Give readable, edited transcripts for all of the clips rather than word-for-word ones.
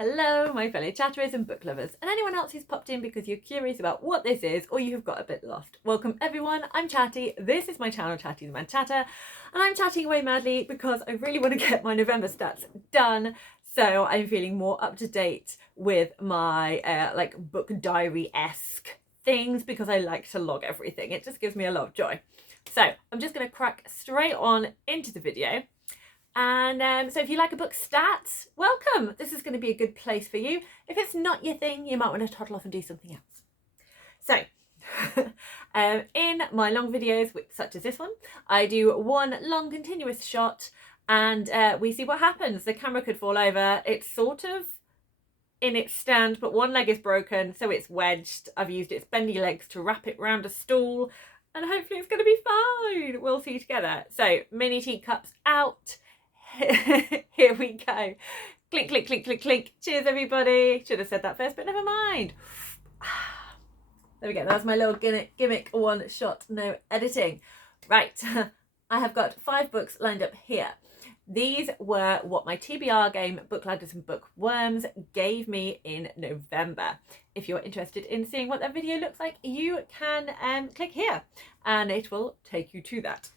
Hello, my fellow chatterers and book lovers, and anyone else who's popped in because you're curious about what this is or you have got a bit lost. Welcome everyone, I'm Chatty, this is my channel Chatty the Man Chatter, and I'm chatting away madly because I really want to get my November stats done, so I'm feeling more up to date with my like book diary-esque things because I like to log everything. It just gives me a lot of joy. So I'm just going to crack straight on into the video. And so if you like a book stats, welcome. This is going to be a good place for you. If it's not your thing, you might want to toddle off and do something else. So in my long videos, such as this one, I do one long continuous shot and we see what happens. The camera could fall over. It's sort of in its stand, but one leg is broken, so it's wedged. I've used its bendy legs to wrap it round a stool and hopefully it's going to be fine. We'll see together. So mini teacups out. Here we go. Clink, clink, clink, clink, clink. Cheers, everybody. Should have said that first, but never mind. There we go. That's my little gimmick one shot, no editing. Right. I have got 5 books lined up here. These were what my TBR game, Book Ladders and Bookworms, gave me in November. If you're interested in seeing what that video looks like, you can click here and it will take you to that.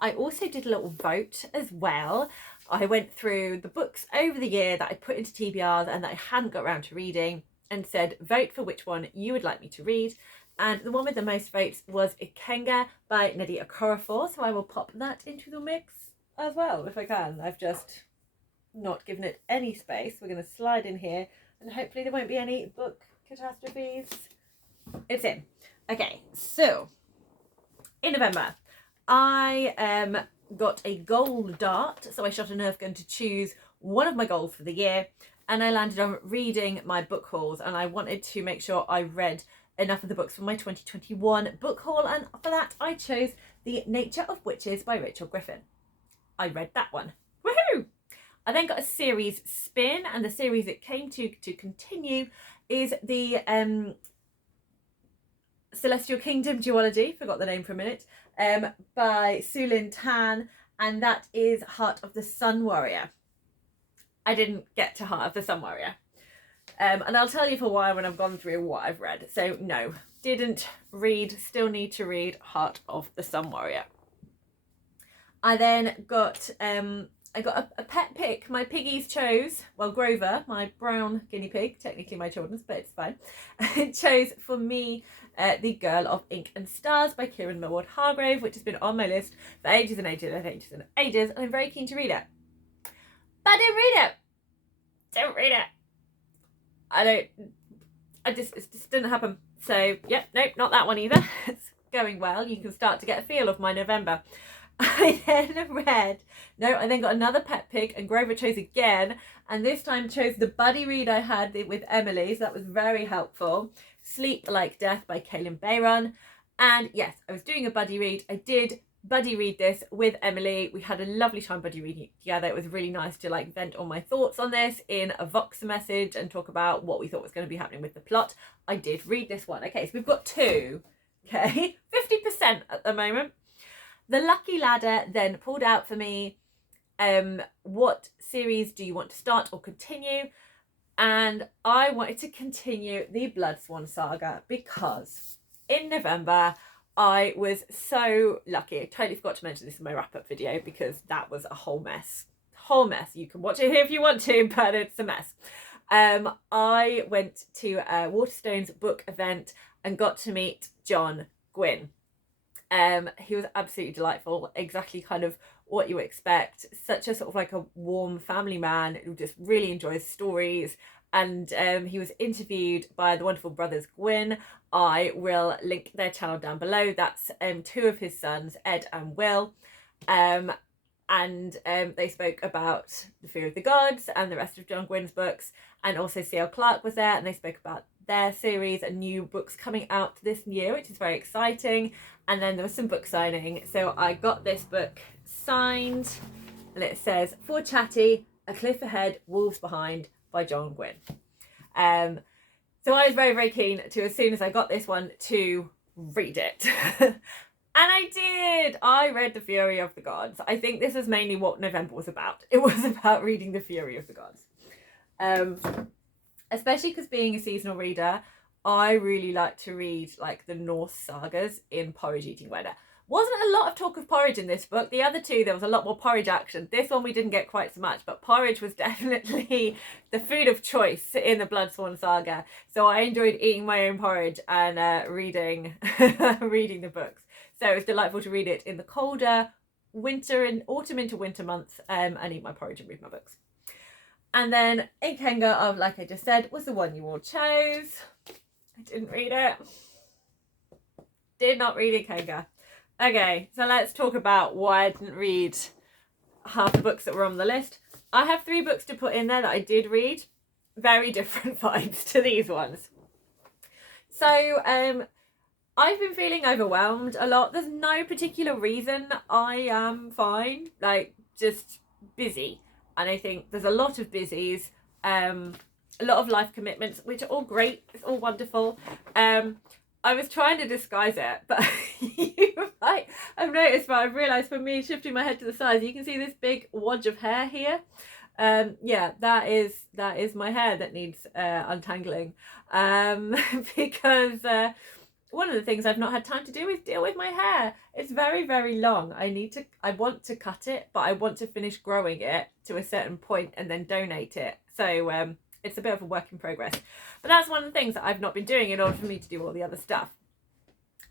I also did a little vote as well. I went through the books over the year that I put into TBRs and that I hadn't got around to reading and said vote for which one you would like me to read. And the one with the most votes was Ikenga by Nnedi Okorafor, so I will pop that into the mix as well if I can. I've just not given it any space. We're going to slide in here and hopefully there won't be any book catastrophes. It's in. Okay, so in November, I got a goal dart, so I shot a Nerf gun to choose one of my goals for the year, and I landed on reading my book hauls, and I wanted to make sure I read enough of the books for my 2021 book haul, and for that I chose The Nature of Witches by Rachel Griffin. I read that one. Woohoo! I then got a series spin, and the series it came to continue is the Celestial Kingdom duology, forgot the name for a minute, by Sulin Tan, and that is Heart of the Sun Warrior. I didn't get to Heart of the Sun Warrior. And I'll tell you for why when I've gone through what I've read. So no, didn't read, still need to read Heart of the Sun Warrior. I then got I got a pet pick. My piggies chose, well, Grover, my brown guinea pig, technically my children's, but it's fine, chose for me The Girl of Ink and Stars by Kieran Millward Hargrave, which has been on my list for ages and ages and ages and ages, and I'm very keen to read it. But I didn't read it. Don't read it. It just didn't happen. So, yeah, nope, not that one either. It's going well. You can start to get a feel of my November. I then got another pet pick, and Grover chose again, and this time chose the buddy read I had with Emily, so that was very helpful. Sleep Like Death by Kaylin Bayron. And yes, I was doing a buddy read. I did buddy read this with Emily. We had a lovely time buddy reading together. It was really nice to like vent all my thoughts on this in a Voxer message and talk about what we thought was going to be happening with the plot. I did read this one. Okay, so we've got 2. Okay, 50% at the moment. The Lucky Ladder then pulled out for me, what series do you want to start or continue? And I wanted to continue the Blood Swan saga because in November I was so lucky. I totally forgot to mention this in my wrap-up video because that was a whole mess. You can watch it here if you want to, but it's a mess. I went to a Waterstones book event and got to meet John Gwynne. He was absolutely delightful, exactly kind of what you expect. Such a sort of like a warm family man who just really enjoys stories. And he was interviewed by the wonderful brothers Gwynne. I will link their channel down below. That's 2 of his sons, Ed and Will. And they spoke about The Fear of the Gods and the rest of John Gwynne's books. And also C.L. Clarke was there, and they spoke about their series and new books coming out this year, which is very exciting. And then there was some book signing. So I got this book signed, and it says, For Chatty, A Cliff Ahead, Wolves Behind by John Gwynne. So I was very, very keen to, as soon as I got this one, to read it. And I did. I read The Fury of the Gods. I think this is mainly what November was about. It was about reading The Fury of the Gods. Especially because being a seasonal reader, I really like to read like the Norse sagas in porridge eating weather. Wasn't a lot of talk of porridge in this book. The other two, there was a lot more porridge action. This one we didn't get quite so much, but porridge was definitely the food of choice in the Bloodsworn saga. So I enjoyed eating my own porridge and reading reading the books. So it was delightful to read it in the colder winter and autumn into winter months and eat my porridge and read my books. And then Ikenga of, like I just said, was the one you all chose. I didn't read it. Did not read Ikenga. Okay, so let's talk about why I didn't read half the books that were on the list. I have 3 books to put in there that I did read. Very different vibes to these ones. So I've been feeling overwhelmed a lot. There's no particular reason. I am fine, like just busy. And I think there's a lot of busies, a lot of life commitments, which are all great. It's all wonderful. I was trying to disguise it, but you might have noticed, but I've realised for me shifting my head to the sides, you can see this big wodge of hair here. Yeah, that is my hair that needs untangling, because one of the things I've not had time to do is deal with my hair. It's very, very long. I want to cut it, but I want to finish growing it to a certain point and then donate it. So it's a bit of a work in progress. But that's one of the things that I've not been doing in order for me to do all the other stuff.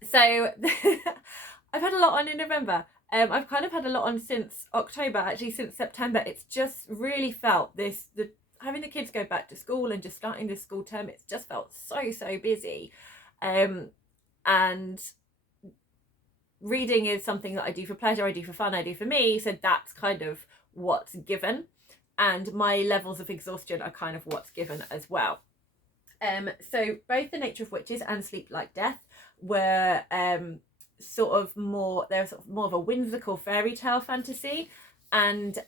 So I've had a lot on in November. I've kind of had a lot on since October, actually since September. It's just really felt having the kids go back to school and just starting this school term, it's just felt so busy. And reading is something that I do for pleasure, I do for fun, I do for me. So that's kind of what's given. And my levels of exhaustion are kind of what's given as well. So both The Nature of Witches and Sleep Like Death were sort of more of a whimsical fairy tale fantasy. And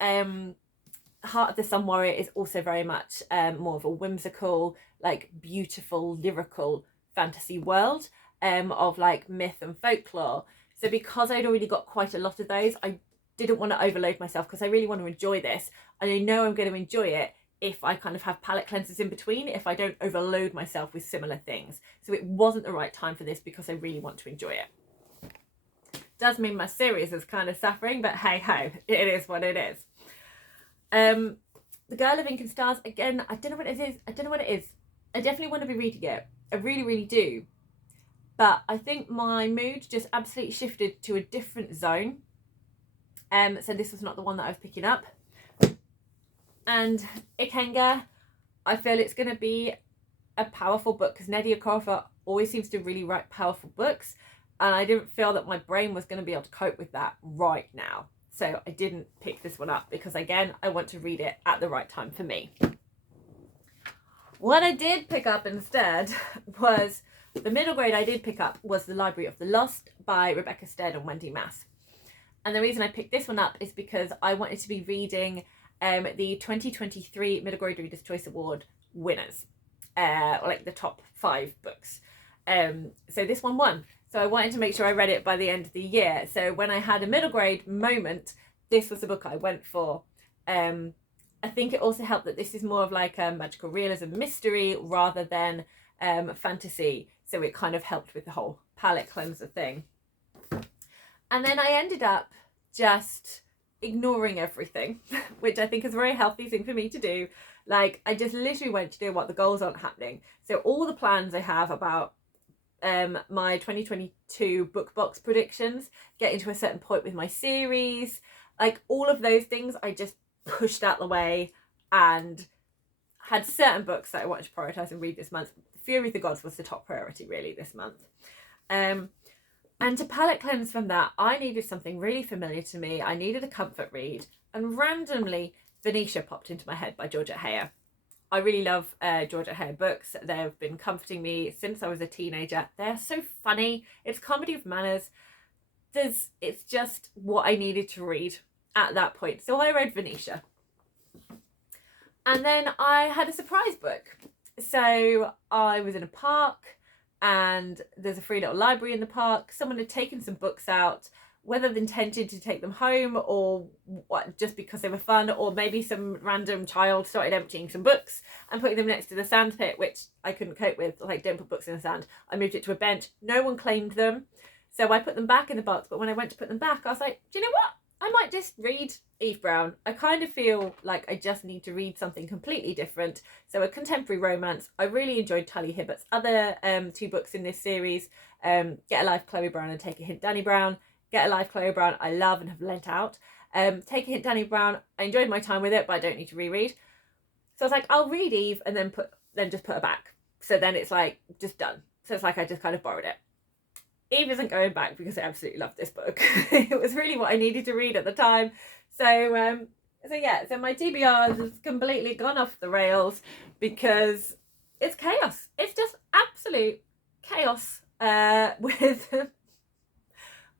Heart of the Sun Warrior is also very much more of a whimsical, like beautiful, lyrical fantasy world of like myth and folklore. So because I'd already got quite a lot of those, I didn't want to overload myself because I really want to enjoy this. And I know I'm going to enjoy it if I kind of have palette cleansers in between, if I don't overload myself with similar things. So it wasn't the right time for this because I really want to enjoy it. Does mean my series is kind of suffering, but hey ho, it is what it is. The Girl of Ink and Stars, again, I don't know what it is. I definitely want to be reading it. I really, really do. But I think my mood just absolutely shifted to a different zone. So this was not the one that I was picking up. And Ikenga, I feel it's going to be a powerful book because Nnedi Okorafor always seems to really write powerful books. And I didn't feel that my brain was going to be able to cope with that right now. So I didn't pick this one up because, again, I want to read it at the right time for me. What I did pick up instead was, the middle grade I did pick up was The Library of the Lost by Rebecca Stead and Wendy Mass. And the reason I picked this one up is because I wanted to be reading the 2023 Middle Grade Reader's Choice Award winners, like the top 5 books. So this one won. So I wanted to make sure I read it by the end of the year. So when I had a middle grade moment, this was the book I went for. I think it also helped that this is more of like a magical realism mystery rather than fantasy. So it kind of helped with the whole palette cleanser thing. And then I ended up just ignoring everything, which I think is a very healthy thing for me to do. Like, I just literally went to do what the goals aren't happening. So all the plans I have about my 2022 book box predictions, getting to a certain point with my series, like all of those things, I just pushed out the way and had certain books that I wanted to prioritise and read this month. Fury of the Gods was the top priority really this month. And to palette cleanse from that, I needed something really familiar to me. I needed a comfort read. And randomly, Venetia popped into my head by Georgette Heyer. I really love Georgette Heyer books. They've been comforting me since I was a teenager. They're so funny. It's comedy of manners. It's just what I needed to read at that point. So I read Venetia. And then I had a surprise book. So I was in a park, and there's a free little library in the park. Someone had taken some books out whether the intention to take them home or what, just because they were fun, or maybe some random child started emptying some books and putting them next to the sand pit, which I couldn't cope with. Like, don't put books in the sand. I moved it to a bench. No one claimed them, so I put them back in the box. But when I went to put them back, I was like, do you know what? I might just read Eve Brown. I kind of feel like I just need to read something completely different. So a contemporary romance. I really enjoyed Tully Hibbert's other 2 books in this series. Get a Life, Chloe Brown, and Take a Hint, Danny Brown. Get a Life, Chloe Brown, I love and have lent out. Take a Hint, Danny Brown, I enjoyed my time with it, but I don't need to reread. So I was like, I'll read Eve and then just put her back. So then it's like just done. So it's like I just kind of borrowed it. Eve isn't going back because I absolutely love this book. It was really what I needed to read at the time. So yeah, so my TBR has completely gone off the rails because it's chaos. It's just absolute chaos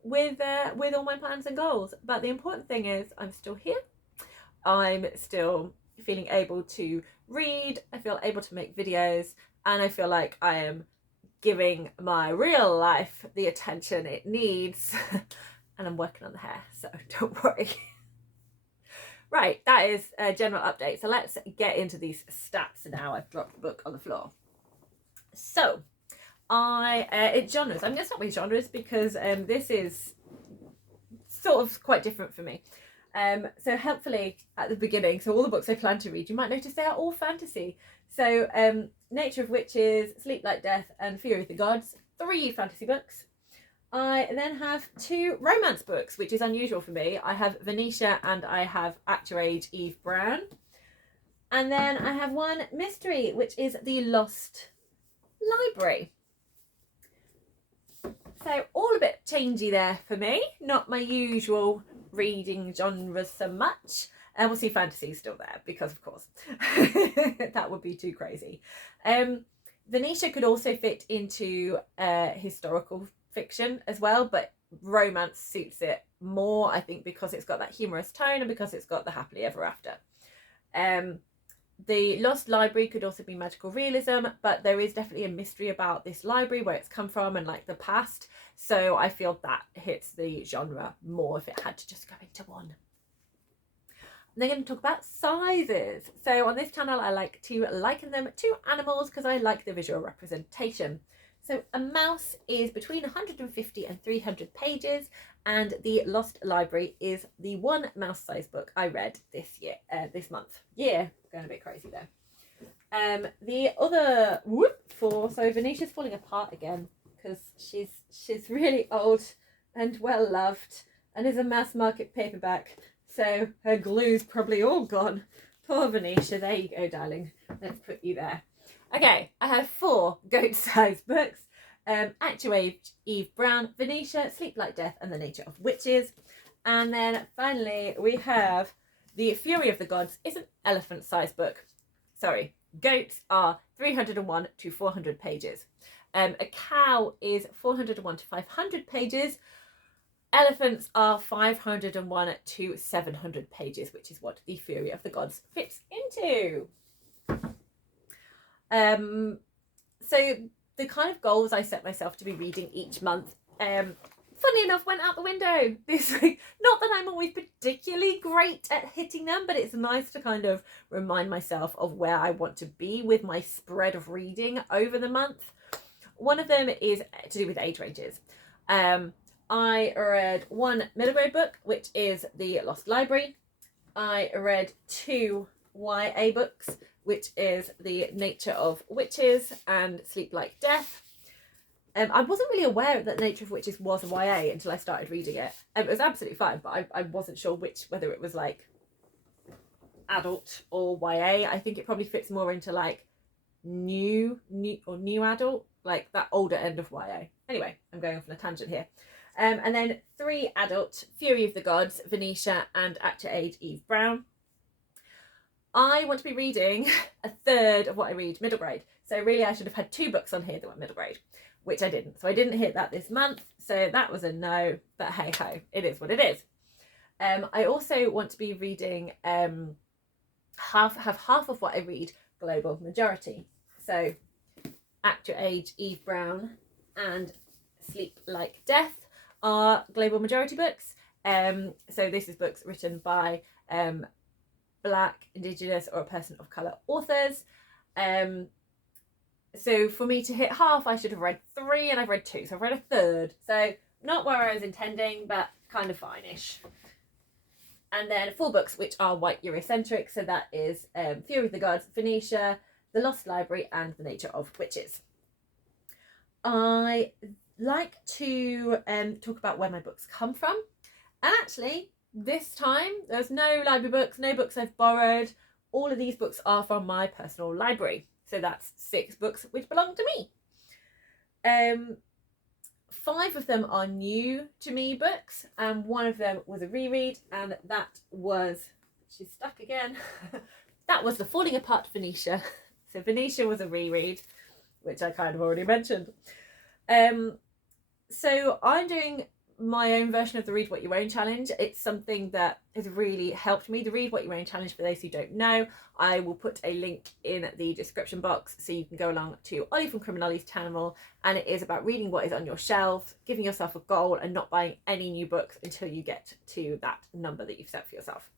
with all my plans and goals. But the important thing is I'm still here. I'm still feeling able to read. I feel able to make videos, and I feel like I am giving my real life the attention it needs. And I'm working on the hair, so don't worry. Right, that is a general update. So let's get into these stats now. I've dropped the book on the floor. So it's genres. I'm going to start with genres because this is sort of quite different for me. So helpfully at the beginning, so all the books I plan to read, you might notice they are all fantasy. So Nature of Witches, Sleep Like Death, and Fury of the Gods, 3 fantasy books. I then have 2 romance books, which is unusual for me. I have Venetia and I have Actuate Eve Brown. And then I have 1 mystery, which is The Lost Library. So all a bit changey there for me. Not my usual reading genres so much. And we'll see fantasy still there because, of course, that would be too crazy. Venetia could also fit into historical fiction as well, but romance suits it more, I think, because it's got that humorous tone and because it's got the happily ever after. The Lost Library could also be magical realism, but there is definitely a mystery about this library, where it's come from and like the past. So I feel that hits the genre more if it had to just go into one. And they're going to talk about sizes. So on this channel, I like to liken them to animals because I like the visual representation. So a mouse is between 150 and 300 pages, and The Lost Library is the 1 mouse-sized book I read this month. Yeah, going a bit crazy there. The other so Venetia's falling apart again because she's really old and well loved and is a mass market paperback. So her glue's probably all gone. Poor Venetia. There you go, darling. Let's put you there. Okay, I have 4 goat-sized books. Actuate Eve Brown, Venetia, Sleep Like Death, and The Nature of Witches. And then finally we have The Fury of the Gods. It's an elephant-sized book. Sorry, goats are 301 to 400 pages. A cow is 401 to 500 pages. Elephants are 501 to 700 pages, which is what The Fury of the Gods fits into. So the kind of goals I set myself to be reading each month, funny enough, went out the window this week. Not that I'm always particularly great at hitting them, but it's nice to kind of remind myself of where I want to be with my spread of reading over the month. One of them is to do with age ranges. I read 1 middle grade book, which is The Lost Library. I read 2 YA books, which is The Nature of Witches and Sleep Like Death. I wasn't really aware that Nature of Witches was a YA until I started reading it. It was absolutely fine, but I wasn't sure whether it was like adult or YA. I think it probably fits more into like new adult, like that older end of YA. Anyway, I'm going off on a tangent here. And then 3 adult, Fury of the Gods, Venetia, and Actuate Eve Brown. I want to be reading a third of what I read middle grade. So really I should have had 2 books on here that were middle grade, which I didn't. So I didn't hit that this month. So that was a no, but hey ho, it is what it is. I also want to be reading half of what I read global majority. So Actuate Eve Brown and Sleep Like Death are global majority books. So this is books written by Black, Indigenous, or a person of colour authors. So for me to hit half, I should have read 3, and I've read 2, so I've read a third. So not where I was intending, but kind of fine-ish. And then 4 books which are white Eurocentric, so that is Theory of the Gods, Venetia, The Lost Library, and The Nature of Witches. I like to talk about where my books come from. And actually, this time, there's no library books, no books I've borrowed. All of these books are from my personal library. So that's 6 books which belong to me. 5 of them are new to me books, and 1 of them was a reread, and that was, she's stuck again, that was The Falling Apart Venetia. So Venetia was a reread, which I kind of already mentioned. So I'm doing my own version of the Read What You Own challenge. It's something that has really helped me. The Read What You Own challenge, for those who don't know, I will put a link in the description box so you can go along to Ollie from Criminally's channel, and it is about reading what is on your shelf, giving yourself a goal, and not buying any new books until you get to that number that you've set for yourself.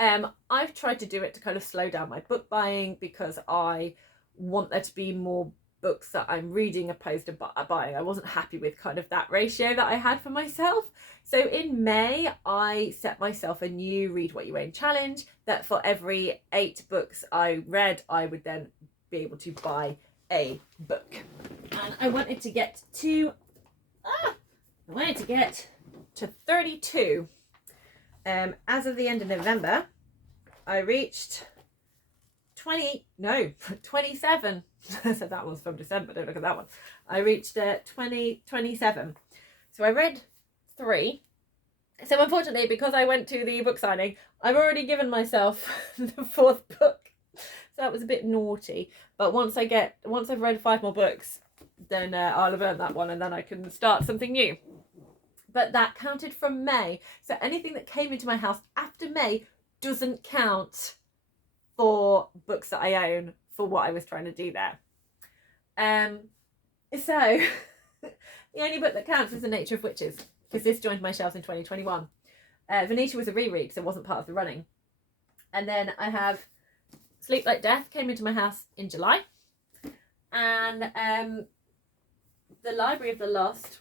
I've tried to do it to kind of slow down my book buying, because I want there to be more books that I'm reading opposed to buying. I wasn't happy with kind of that ratio that I had for myself. So in May, I set myself a new Read What You Own challenge, that for every 8 books I read, I would then be able to buy a book. And I wanted to get to 32. As of the end of November, I reached 27. So that was from December, don't look at that one. I reached 27. So I read 3. So unfortunately, because I went to the book signing, I've already given myself the 4th book. So that was a bit naughty. But once I've read 5 more books, then I'll have earned that one, and then I can start something new. But that counted from May. So anything that came into my house after May doesn't count for books that I own for what I was trying to do there. So the only book that counts is The Nature of Witches, because this joined my shelves in 2021. Venetia was a reread, so it wasn't part of the running. And then I have Sleep Like Death came into my house in July. And The Library of the Lost.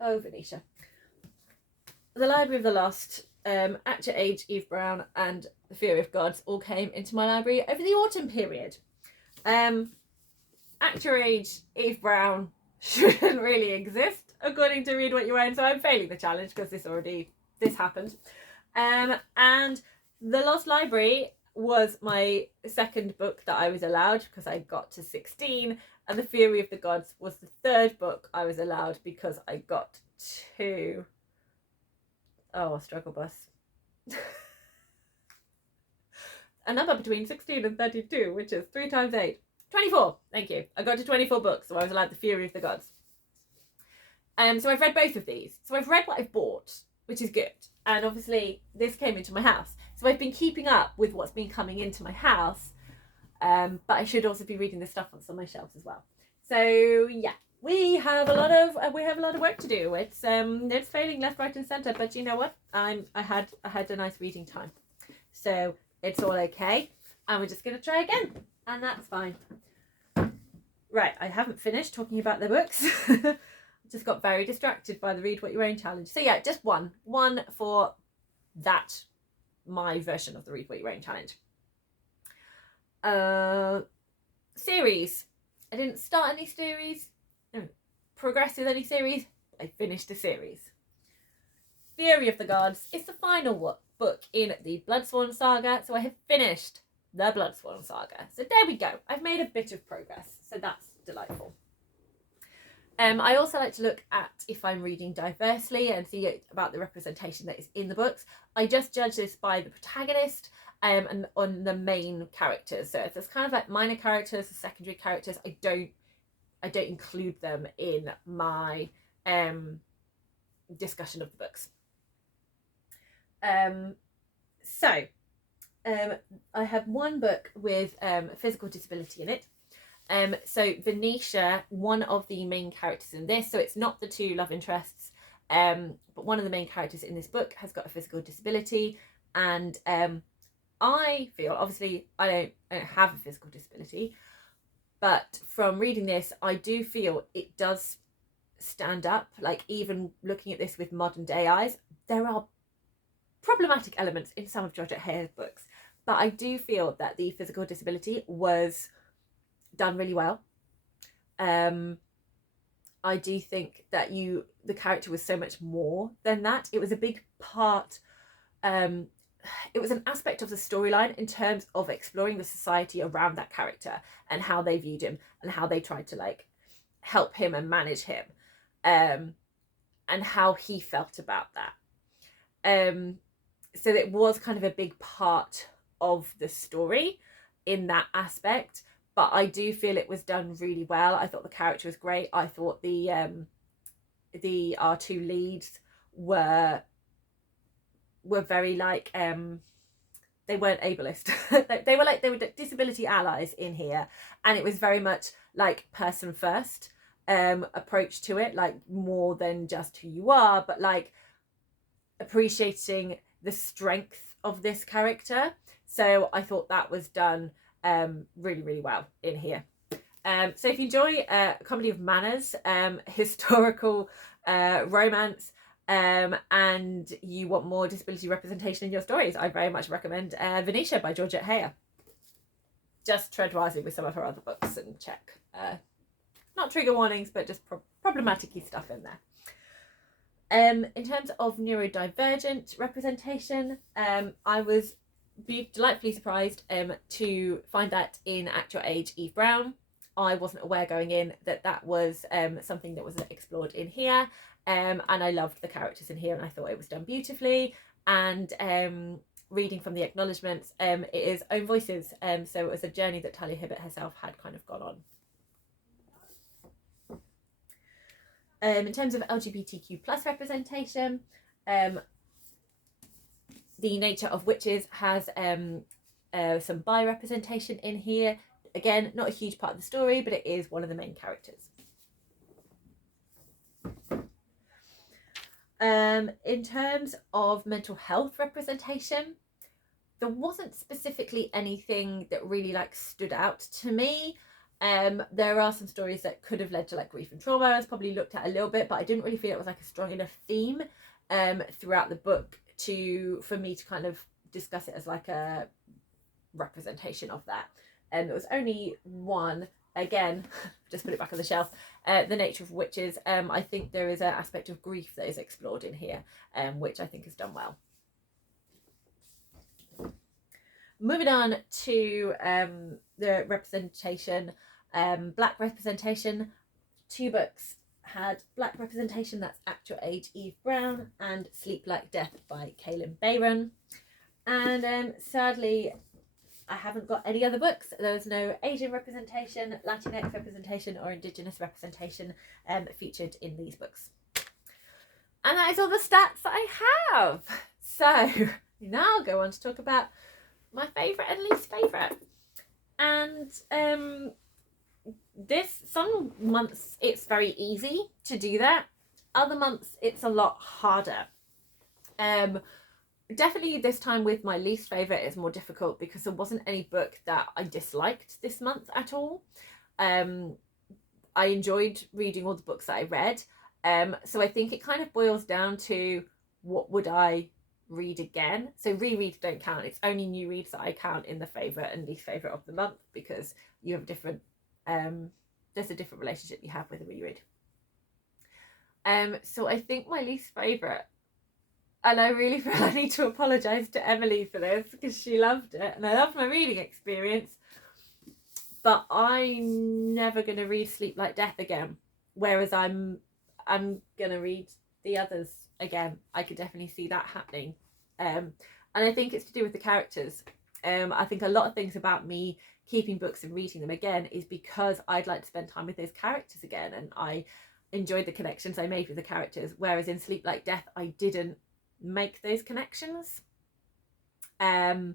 Oh, Venetia. The Library of the Lost, At Your Age, Eve Brown, and The Fury of Gods all came into my library over the autumn period. At Your Age, Eve Brown shouldn't really exist, according to Read What You Own, so I'm failing the challenge because this happened. And The Lost Library was my 2nd book that I was allowed, because I got to 16, and The Fury of the Gods was the 3rd book I was allowed, because I got to... Oh, a struggle bus. A number between 16 and 32, which is 3 times 8. 24, thank you. I got to 24 books, so I was allowed The Fury of the Gods. So I've read both of these. So I've read what I've bought, which is good. And obviously, this came into my house. So I've been keeping up with what's been coming into my house. But I should also be reading the stuff that's on my shelves as well. So yeah, we have a lot of work to do. It's failing left, right, and centre. But you know what? I had a nice reading time, so it's all okay. And we're just gonna try again, and that's fine. Right, I haven't finished talking about the books. Just got very distracted by the Read What You Own challenge. So yeah, just one for that, my version of the Read What You Own challenge. Series. I didn't start any series, progress with any series. I finished a series. Theory of the Gods is the final book in the Bloodsworn saga, so I have finished the Bloodsworn saga. So there we go. I've made a bit of progress, so that's delightful. I also like to look at if I'm reading diversely and see about the representation that is in the books. I just judge this by the protagonist and on the main characters. So if there's kind of like minor characters or secondary characters, I don't include them in my discussion of the books. I have one book with physical disability in it. So Venetia, one of the main characters in this, so it's not the two love interests, but one of the main characters in this book has got a physical disability, and I feel, obviously I don't have a physical disability, but from reading this, I do feel it does stand up. Like, even looking at this with modern day eyes, there are problematic elements in some of Georgette Heyer's books, but I do feel that the physical disability was done really well. I do think that the character was so much more than that. It was a big part, it was an aspect of the storyline in terms of exploring the society around that character and how they viewed him and how they tried to like help him and manage him, and how he felt about that. So it was kind of a big part of the story in that aspect, but I do feel it was done really well. I thought the character was great. I thought our two leads were very like, they weren't ableist. they were disability allies in here, and it was very much like person first approach to it, like more than just who you are, but like appreciating the strength of this character. So I thought that was done really, really well in here. So if you enjoy a comedy of manners, historical romance, and you want more disability representation in your stories, I very much recommend Venetia by Georgette Heyer. Just tread wisely with some of her other books and check. Not trigger warnings, but just problematic-y stuff in there. In terms of neurodivergent representation, I was delightfully surprised to find that in Act Your Age, Eve Brown. I wasn't aware going in that was something that was explored in here, and I loved the characters in here, and I thought it was done beautifully. And reading from the acknowledgements, it is own voices, so it was a journey that Talia Hibbert herself had kind of gone on. In terms of LGBTQ plus representation, The Nature of Witches has some bi representation in here. Again, not a huge part of the story, but it is one of the main characters. In terms of mental health representation, there wasn't specifically anything that really like stood out to me. There are some stories that could have led to like grief and trauma. I was probably looked at a little bit, but I didn't really feel it was like a strong enough theme throughout the book for me to kind of discuss it as like a representation of that. And there was only one, again, just put it back on the shelf, The Nature of Witches. I think there is an aspect of grief that is explored in here, which I think is done well. Moving on to the representation, black representation. Two books had black representation. That's Act Your Age, Eve Brown, and Sleep Like Death by Kaylin Bayron. And sadly, I haven't got any other books. There was no Asian representation, Latinx representation, or Indigenous representation featured in these books. And that is all the stats that I have. So now I'll go on to talk about my favourite and least favourite. And some months it's very easy to do that. Other months it's a lot harder. Definitely this time with my least favourite is more difficult because there wasn't any book that I disliked this month at all. I enjoyed reading all the books that I read. So I think it kind of boils down to what would I read again. So rereads don't count. It's only new reads that I count in the favourite and least favourite of the month, because you have different there's a different relationship you have with a reread. So I think my least favourite, and I really feel I need to apologise to Emily for this because she loved it and I loved my reading experience, but I'm never going to read Sleep Like Death again, whereas I'm going to read the others again. I could definitely see that happening. And I think it's to do with the characters. I think a lot of things about me keeping books and reading them again is because I'd like to spend time with those characters again, and I enjoyed the connections I made with the characters, whereas in Sleep Like Death I didn't make those connections. I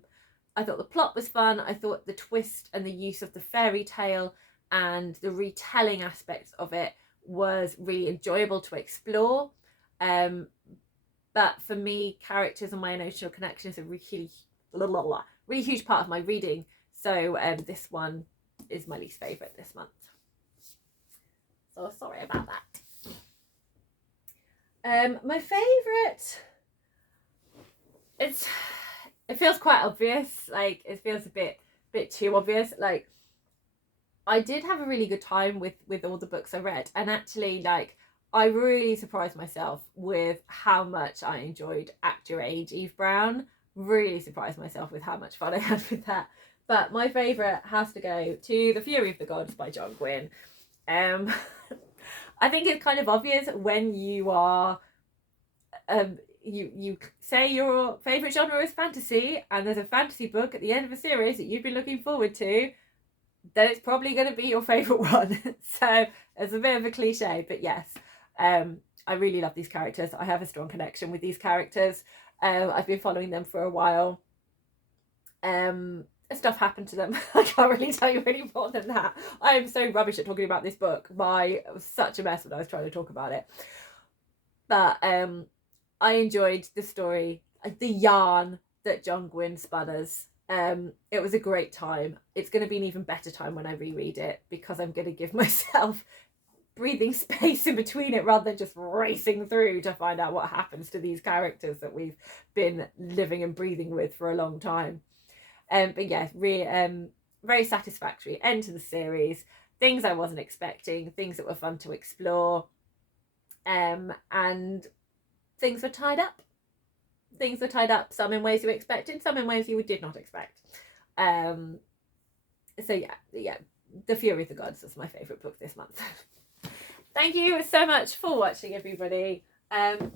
thought the plot was fun. I thought the twist and the use of the fairy tale and the retelling aspects of it was really enjoyable to explore. But for me, characters and my emotional connection is a really huge part of my reading. So this one is my least favourite this month. So sorry about that. My favourite, it feels quite obvious. Like, it feels a bit too obvious. Like, I did have a really good time with all the books I read, and actually, like, I really surprised myself with how much I enjoyed Act Your Age, Eve Brown. Really surprised myself with how much fun I had with that. But my favourite has to go to The Fury of the Gods by John Gwynne. I think it's kind of obvious when you are you say your favourite genre is fantasy, and there's a fantasy book at the end of a series that you've been looking forward to, then it's probably going to be your favourite one. So it's a bit of a cliche, but yes, I really love these characters. I have a strong connection with these characters. I've been following them for a while. Stuff happened to them. I can't really tell you any more than that. I am so rubbish at talking about this book. It was such a mess when I was trying to talk about it. But I enjoyed the story, the yarn that John Gwynne spun us. It was a great time. It's going to be an even better time when I reread it, because I'm going to give myself breathing space in between it rather than just racing through to find out what happens to these characters that we've been living and breathing with for a long time. But yeah, very satisfactory end to the series. Things I wasn't expecting, things that were fun to explore, and things were tied up. Things were tied up, some in ways you expected, some in ways you did not expect. So yeah, The Fury of the Gods was my favourite book this month. Thank you so much for watching, everybody.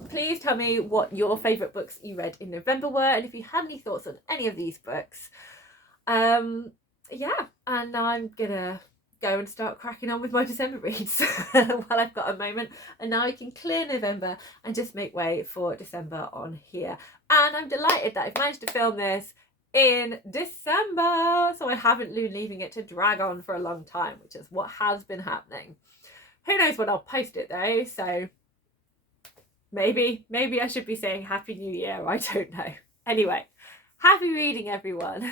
Please tell me what your favourite books you read in November were, and if you had any thoughts on any of these books. Yeah, and I'm gonna go and start cracking on with my December reads while I've got a moment, and now I can clear November and just make way for December on here. And I'm delighted that I've managed to film this in December, so I haven't been leaving it to drag on for a long time, which is what has been happening. Who knows when I'll post it though, so maybe I should be saying Happy New Year, I don't know. Anyway, happy reading, everyone.